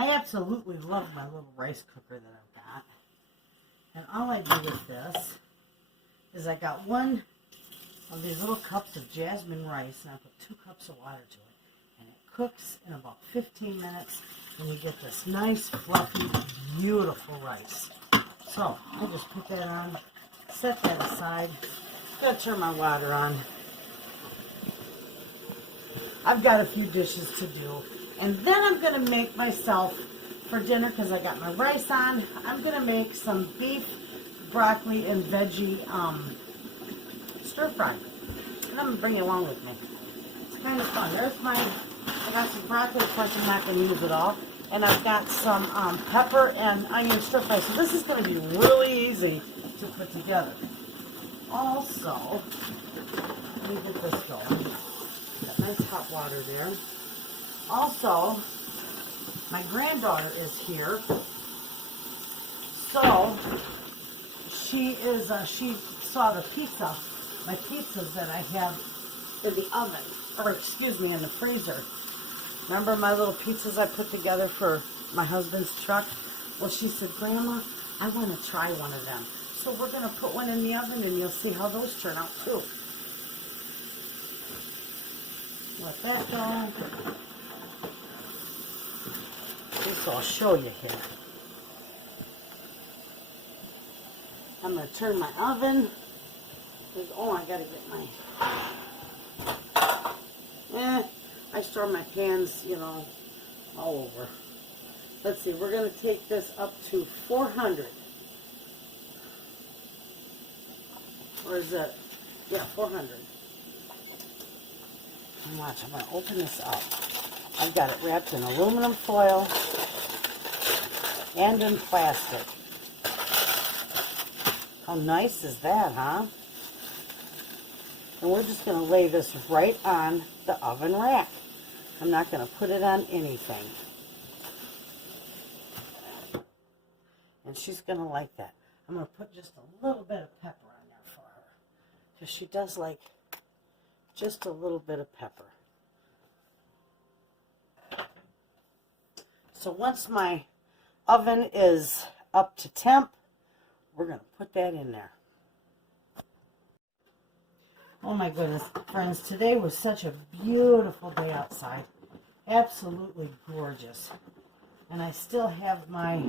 I absolutely love my little rice cooker that I've got. And all I do with this is I got one of these little cups of jasmine rice, and I put 2 cups of water to it. And it cooks in about 15 minutes, and you get this nice, fluffy, beautiful rice. So I just put that on, set that aside. Gotta turn my water on. I've got a few dishes to do. And then I'm going to make myself, for dinner, because I got my rice on, I'm going to make some beef, broccoli, and veggie stir fry. And I'm going to bring it along with me. It's kind of fun. There's I got some broccoli, of course I'm not going to use it all. And I've got some pepper and onion stir fry. So this is going to be really easy to put together. Also, let me get this going. Got nice hot water there. Also, my granddaughter is here, so she saw the pizza, my pizzas that I have in the oven, or excuse me, in the freezer. Remember my little pizzas I put together for my husband's truck? Well, she said, Grandma, I want to try one of them. So we're going to put one in the oven, and you'll see how those turn out too. Let that go. So I'll show you here. I'm going to turn my oven. Oh, I got to get my... I store my pans, you know, all over. Let's see, we're going to take this up to 400. Or is it? Yeah, 400. And watch, I'm going to open this up. I've got it wrapped in aluminum foil and in plastic. How nice is that, huh? And we're just going to lay this right on the oven rack. I'm not going to put it on anything. And she's going to like that. I'm going to put just a little bit of pepper on there for her. Because she does like just a little bit of pepper. So once my oven is up to temp, we're going to put that in there. Oh my goodness, friends, today was such a beautiful day outside. Absolutely gorgeous. And I still have my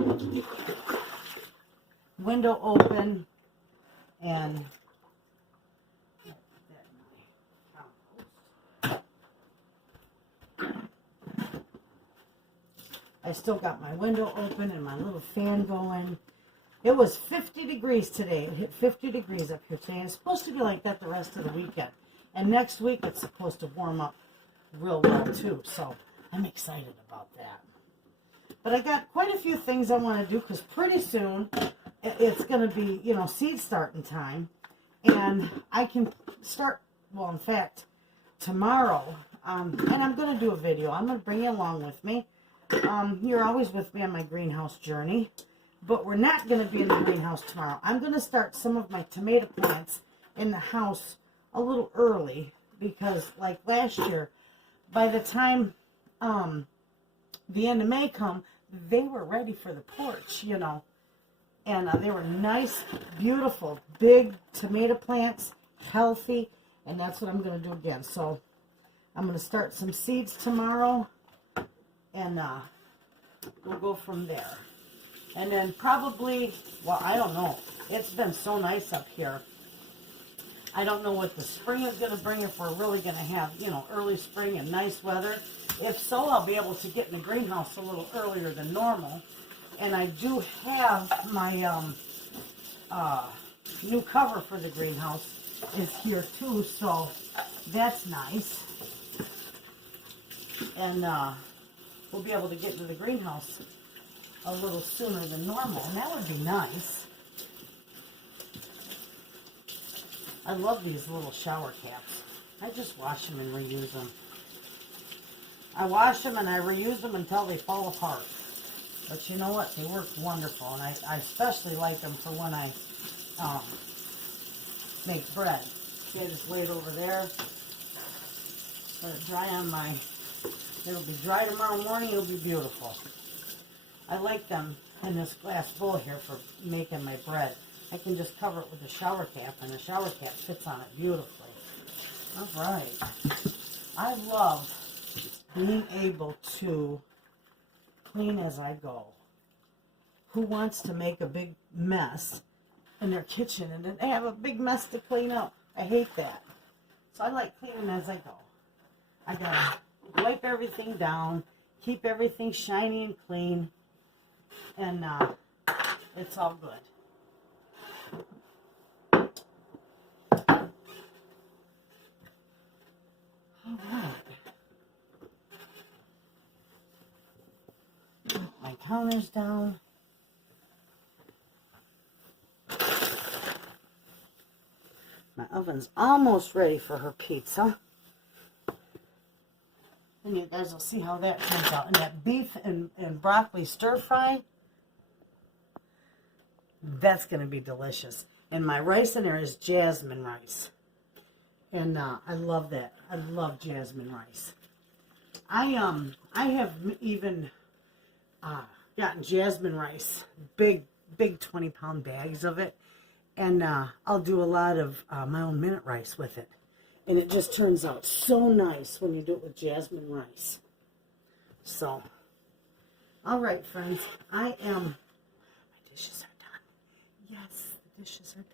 window open and I still got my window open and my little fan going. It was 50 degrees today. It hit 50 degrees up here today. And it's supposed to be like that the rest of the weekend. And next week it's supposed to warm up real well too. So I'm excited about that. But I got quite a few things I want to do because pretty soon it's going to be, you know, seed starting time. And I can start, well, in fact, tomorrow, and I'm going to do a video. I'm going to bring you along with me. You're always with me on my greenhouse journey, but we're not going to be in the greenhouse tomorrow. I'm going to start some of my tomato plants in the house a little early because, like last year, by the time the end of May come, they were ready for the porch, you know, and they were nice, beautiful, big tomato plants, healthy, and that's what I'm going to do again. So I'm going to start some seeds tomorrow. And we'll go from there. And then probably, well, I don't know. It's been so nice up here. I don't know what the spring is going to bring, if we're really going to have, you know, early spring and nice weather. If so, I'll be able to get in the greenhouse a little earlier than normal. And I do have my new cover for the greenhouse is here too, so that's nice. And we'll be able to get to the greenhouse a little sooner than normal, and that would be nice. I love these little shower caps. I just wash them and reuse them. I wash them and I reuse them until they fall apart. But you know what? They work wonderful, and I especially like them for when I make bread. See, I just lay it over there. Let it dry on my... It'll be dry tomorrow morning. It'll be beautiful. I like them in this glass bowl here for making my bread. I can just cover it with a shower cap, and the shower cap fits on it beautifully. All right. I love being able to clean as I go. Who wants to make a big mess in their kitchen and then they have a big mess to clean up? I hate that. So I like cleaning as I go. I gotta wipe everything down, keep everything shiny and clean, and it's all good. All right. Put my counters down. My oven's almost ready for her pizza. And you guys will see how that turns out. And that beef and broccoli stir fry, that's going to be delicious. And my rice in there is jasmine rice. And I love that. I love jasmine rice. I have even gotten jasmine rice, big 20-pound bags of it. And I'll do a lot of my own minute rice with it. And it just turns out so nice when you do it with jasmine rice. So, all right, friends. My dishes are done. Yes, the dishes are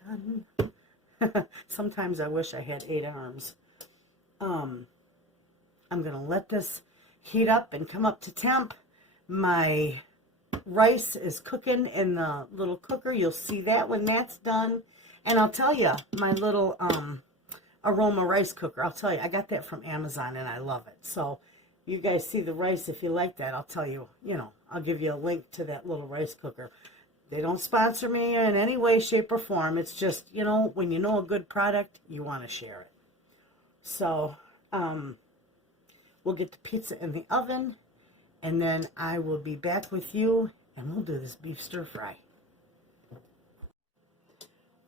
done. Sometimes I wish I had 8 arms. I'm going to let this heat up and come up to temp. My rice is cooking in the little cooker. You'll see that when that's done. And I'll tell you, my little aroma rice cooker, I'll tell you, I got that from Amazon and I love it. So you guys see the rice, if you like that, I'll tell you, I'll give you a link to that little rice cooker. They don't sponsor me in any way, shape, or form. It's just, when you know a good product, you want to share it. So we'll get the pizza in the oven, and then I will be back with you, and we'll do this beef stir fry.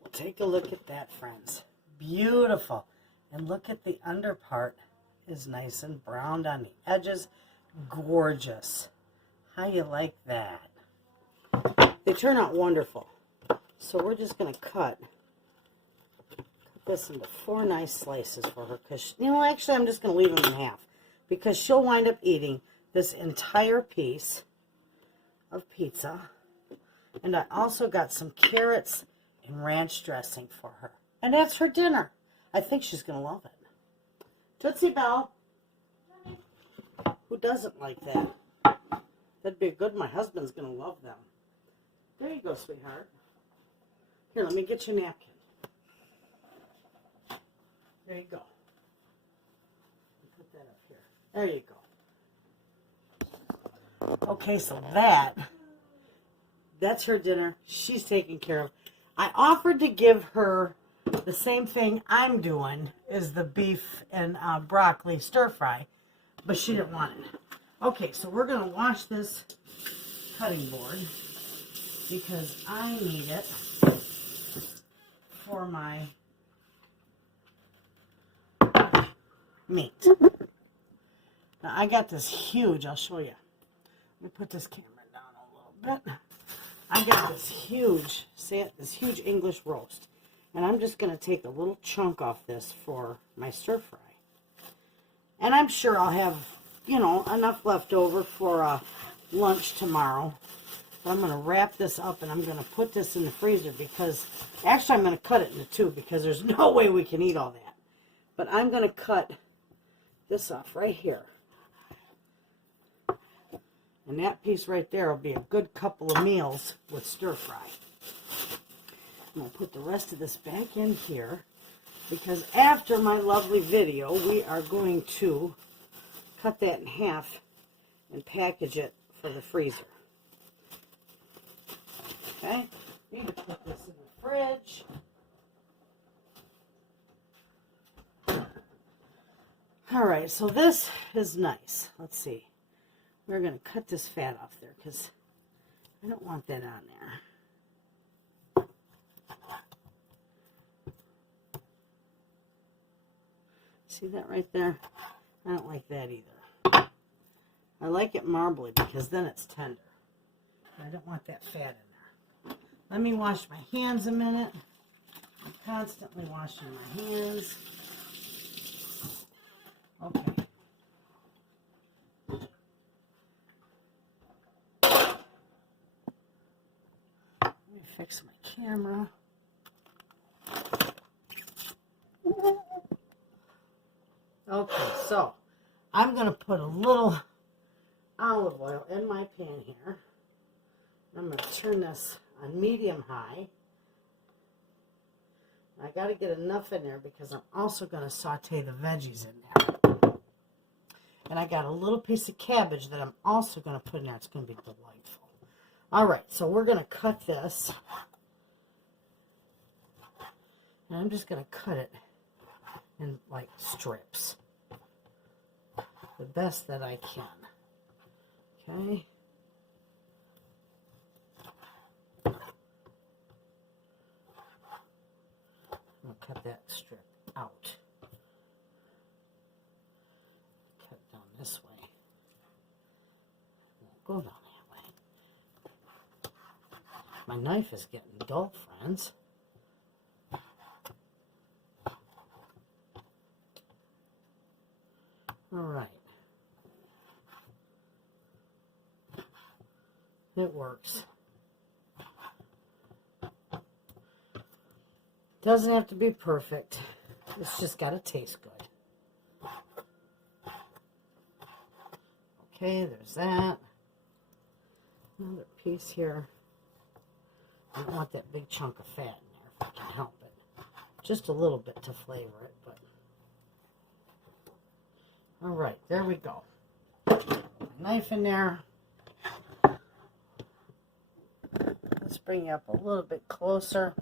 We'll take a look at that, friends. Beautiful. And look at the under part is nice and browned on the edges. Gorgeous. How you like that? They turn out wonderful. So we're just going to cut this into 4 nice slices for her. Because, actually I'm just going to leave them in half. Because she'll wind up eating this entire piece of pizza. And I also got some carrots and ranch dressing for her. And that's her dinner. I think she's going to love it. Tootsie Bell. Who doesn't like that? That'd be good. My husband's going to love them. There you go, sweetheart. Here, let me get you a napkin. There you go. Put that up here. There you go. Okay, so that's her dinner. She's taken care of. I offered to give her the same thing I'm doing, is the beef and broccoli stir fry, but she didn't want it. Okay, so we're going to wash this cutting board because I need it for my meat. Now I got this huge, I'll show you. Let me put this camera down a little bit. I got this huge, this huge English roast. And I'm just going to take a little chunk off this for my stir fry. And I'm sure I'll have, enough left over for lunch tomorrow. But I'm going to wrap this up and I'm going to put this in the freezer because, actually I'm going to cut it into 2 because there's no way we can eat all that. But I'm going to cut this off right here. And that piece right there will be a good couple of meals with stir fry. I'm going to put the rest of this back in here because after my lovely video, we are going to cut that in half and package it for the freezer. Okay, need to put this in the fridge. All right, so this is nice. Let's see. We're going to cut this fat off there because I don't want that on there. See that right there? I don't like that either. I like it marbly because then it's tender. I don't want that fat in there. Let me wash my hands a minute. I'm constantly washing my hands. Okay. Let me fix my camera. Okay, so I'm going to put a little olive oil in my pan here. I'm going to turn this on medium high. I got to get enough in there because I'm also going to saute the veggies in there. And I got a little piece of cabbage that I'm also going to put in there. It's going to be delightful. All right, so we're going to cut this. And I'm just going to cut it in like strips. The best that I can. Okay. I'm going to cut that strip out. Cut down this way. Go down that way. My knife is getting dull, friends. All right. It works. Doesn't have to be perfect. It's just got to taste good. Okay, there's that. Another piece here. I don't want that big chunk of fat in there if I can help it. Just a little bit to flavor it, but all right, there we go. Knife in there. Let's bring you up a little bit closer.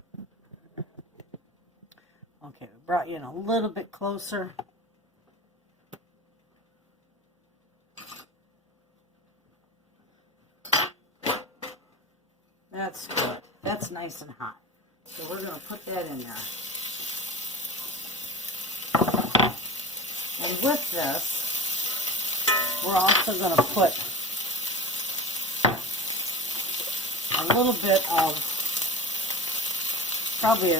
Okay, we brought you in a little bit closer. That's good. That's nice and hot. So we're going to put that in there. And with this, we're also going to put a little bit of, probably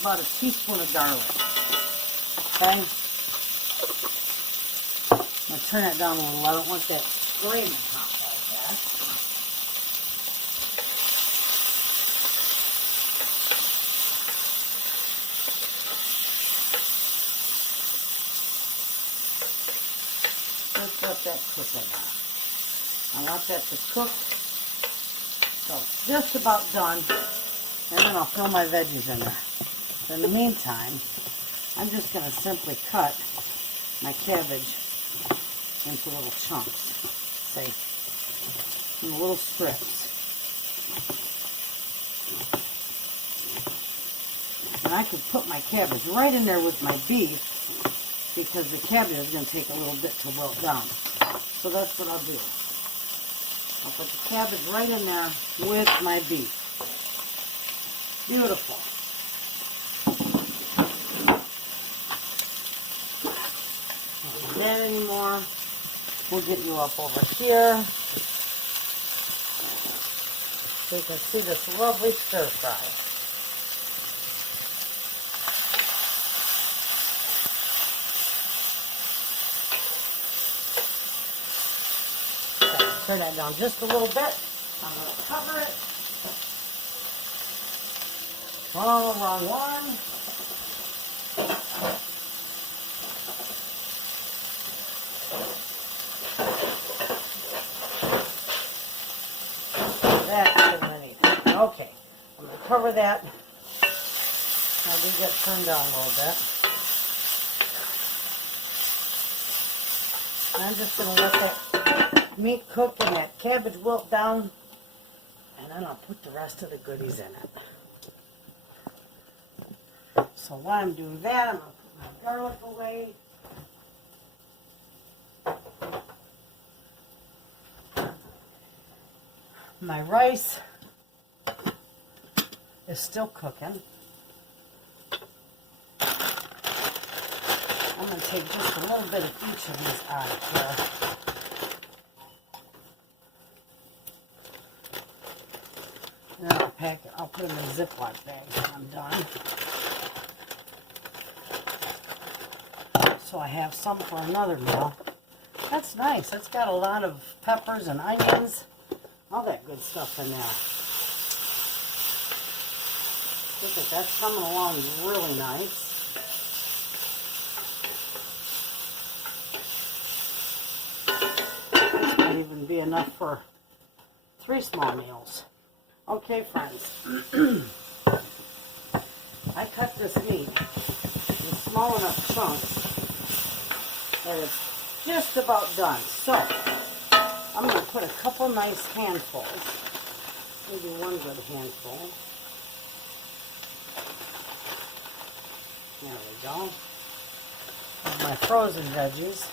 about a teaspoon of garlic. Okay? I'm going to turn it down a little. I don't want that screaming hot like that. Just let that cook in there. I want that to cook. So it's just about done. And then I'll fill my veggies in there. In the meantime, I'm just going to simply cut my cabbage into little chunks. Say, in little strips. And I could put my cabbage right in there with my beef, because the cabbage is going to take a little bit to wilt down. So that's what I'll do. I'll put the cabbage right in there with my beef. Beautiful. Don't need that anymore. We'll get you up over here so you can see this lovely stir fry. Turn that down just a little bit. I'm going to cover it. Oh, wrong one. That's underneath. Okay, I'm going to cover that. Now we get turned down a little bit. And I'm just going to let that meat cook and that cabbage wilt down, and then I'll put the rest of the goodies in it. So while I'm doing that, I'm going to put my garlic away. My rice is still cooking. I'm going to take just a little bit of each of these out of here. pack it. I'll put them in Ziploc bags when I'm done. So I have some for another meal. That's nice. It's got a lot of peppers and onions. All that good stuff in there. Look at that, that's coming along really nice. This might even be enough for 3 small meals. Okay, friends. I cut this meat in small enough chunks that it's just about done. So, I'm going to put a couple nice handfuls. Maybe one good handful. There we go. Here's my frozen veggies.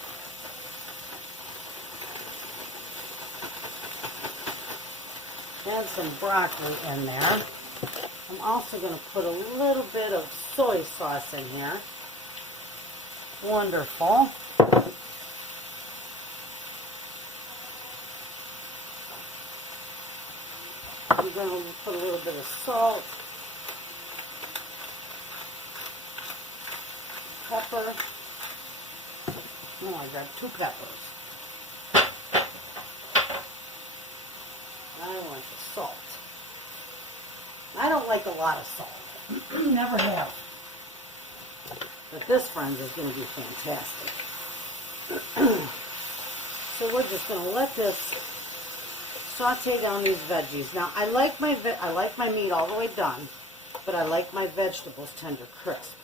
Add some broccoli in there. I'm also going to put a little bit of soy sauce in here. Wonderful. I'm going to put a little bit of salt. Pepper. Oh, I got 2 peppers. I want the salt. I don't like a lot of salt. Never have. But this, friends, is going to be fantastic. So we're just going to let this saute down these veggies. Now, I like my meat all the way done, but I like my vegetables tender crisp.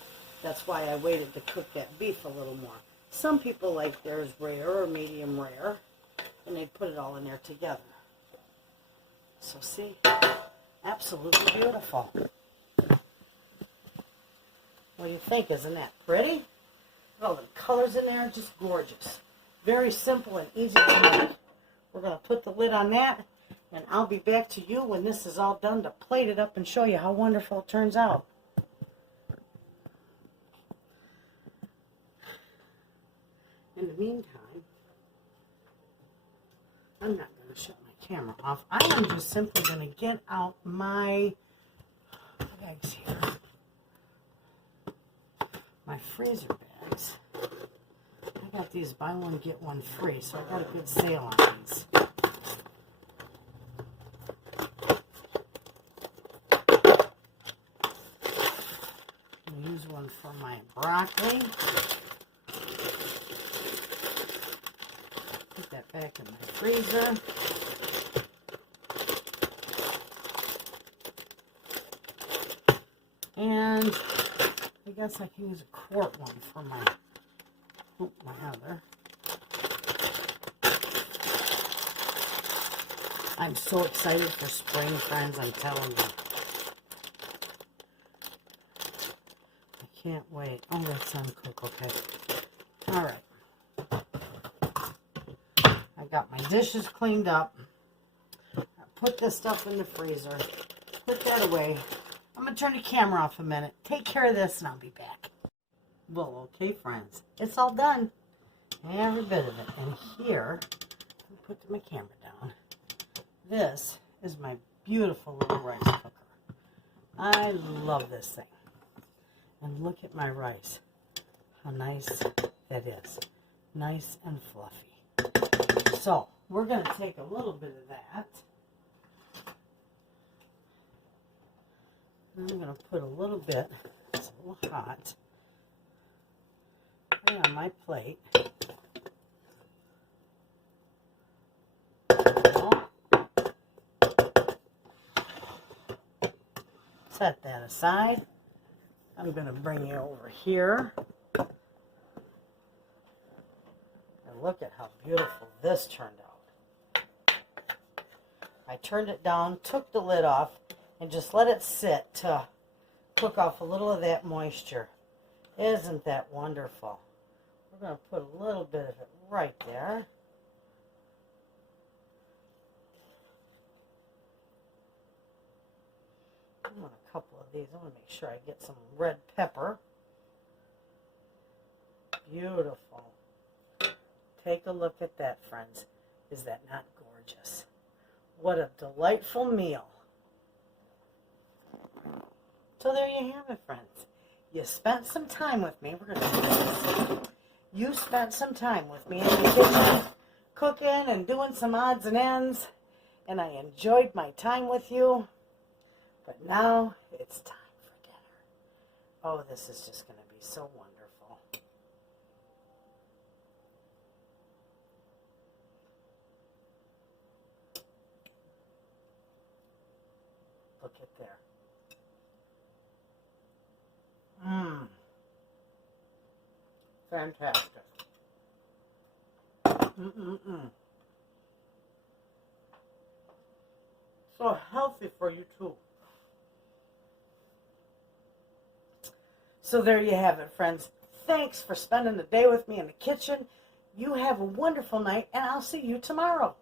That's why I waited to cook that beef a little more. Some people like theirs rare or medium rare, and they put it all in there together. So see, absolutely beautiful. What do you think? Isn't that pretty? All the colors in there are just gorgeous. Very simple and easy to make. We're going to put the lid on that, and I'll be back to you when this is all done to plate it up and show you how wonderful it turns out. In the meantime, I'm not going to shut my camera off. I am just simply going to get out my bags here. My freezer bags. I got these buy one, get one free, so I got a good sale on these. I'll use one for my broccoli. Put that back in my freezer. And I guess I can use a quart one for my other. I'm so excited for spring, friends, I'm telling you. I can't wait. Oh, that's uncooked, okay. All right. I got my dishes cleaned up. I put this stuff in the freezer. Put that away. I'm going to turn the camera off a minute. Take care of this and I'll be back. Well, okay, friends. It's all done. Every bit of it. And here, I'll put my camera down. This is my beautiful little rice cooker. I love this thing. And look at my rice. How nice that is. Nice and fluffy. So, we're going to take a little bit of that. I'm going to put a little bit, it's a little hot, right on my plate. Set that aside. I'm going to bring you over here. And look at how beautiful this turned out. I turned it down, took the lid off, and just let it sit to cook off a little of that moisture. Isn't that wonderful? We're going to put a little bit of it right there. I want a couple of these. I want to make sure I get some red pepper. Beautiful. Take a look at that, friends. Is that not gorgeous? What a delightful meal. So there you have it, friends. You spent some time with me. We're going to do this. You spent some time with me in the kitchen, cooking and doing some odds and ends, and I enjoyed my time with you. But now it's time for dinner. Oh, this is just going to be so wonderful. Look at there. Fantastic. So healthy for you too. So there you have it, friends. Thanks for spending the day with me in the kitchen. You have a wonderful night, and I'll see you tomorrow.